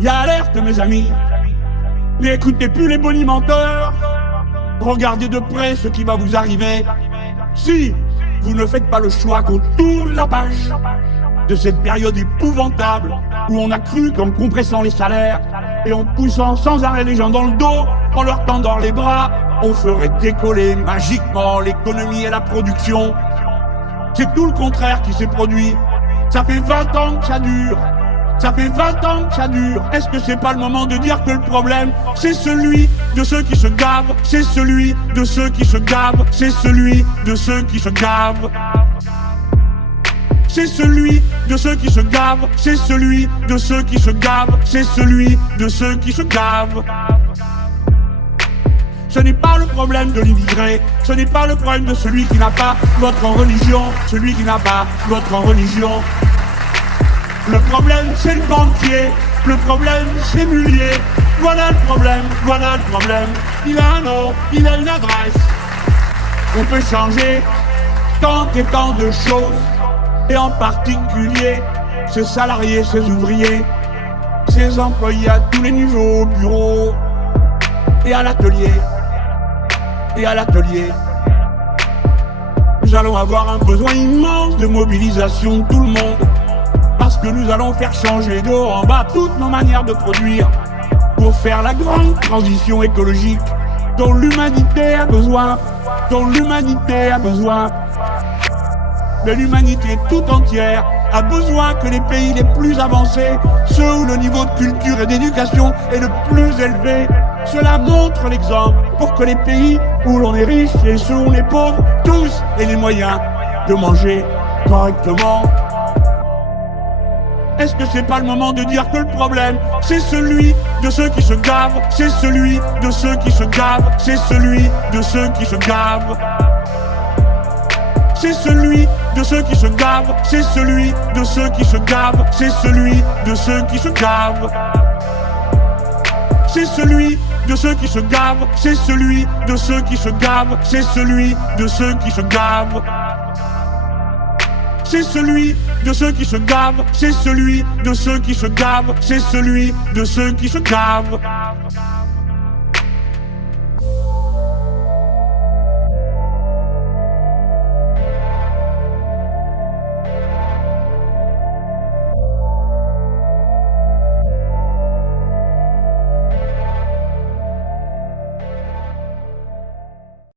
Y a alerte, mes amis. N'écoutez plus les bonimenteurs. Regardez de près ce qui va vous arriver. Si vous ne faites pas le choix qu'on tourne la page de cette période épouvantable où on a cru qu'en compressant les salaires et en poussant sans arrêt les gens dans le dos, en leur tendant les bras, on ferait décoller magiquement l'économie et la production. C'est tout le contraire qui s'est produit. Ça fait 20 ans que ça dure. Ça fait 20 ans que ça dure. Est-ce que c'est pas le moment de dire que le problème, c'est celui de ceux qui se gavent, c'est celui de ceux qui se gavent, c'est celui de ceux qui se gavent. C'est celui de ceux qui se gavent, c'est celui de ceux qui se gavent, c'est celui de ceux qui se gavent. Ce n'est pas le problème de l'immigré, ce n'est pas le problème de celui qui n'a pas votre religion, celui qui n'a pas votre religion. Le problème, c'est le banquier, le problème, c'est Mullier. Voilà le problème, voilà le problème. Il a un nom, il a une adresse. On peut changer tant et tant de choses, et en particulier ses salariés, ses ouvriers, ses employés à tous les niveaux, au bureau et à l'atelier. Et à l'atelier. Nous allons avoir un besoin immense de mobilisation de tout le monde, parce que nous allons faire changer de haut en bas toutes nos manières de produire pour faire la grande transition écologique dont l'humanité a besoin, dont l'humanité a besoin. Mais l'humanité tout entière a besoin que les pays les plus avancés, ceux où le niveau de culture et d'éducation est le plus élevé, cela montre l'exemple pour que les pays où l'on est riche et ceux où on est pauvre, tous aient les moyens de manger correctement. Est-ce que c'est pas le moment de dire que le problème, c'est celui de ceux qui se gavent, c'est celui de ceux qui se gavent, c'est celui de ceux qui se gavent. C'est celui de ceux qui se gavent, c'est celui de ceux qui se gavent, c'est celui de ceux qui se gavent. C'est celui de ceux qui se gavent, c'est celui de ceux qui se gavent, c'est celui de ceux qui se gavent. C'est celui de ceux qui se gavent, c'est celui de ceux qui se gavent, c'est celui de ceux qui se gavent.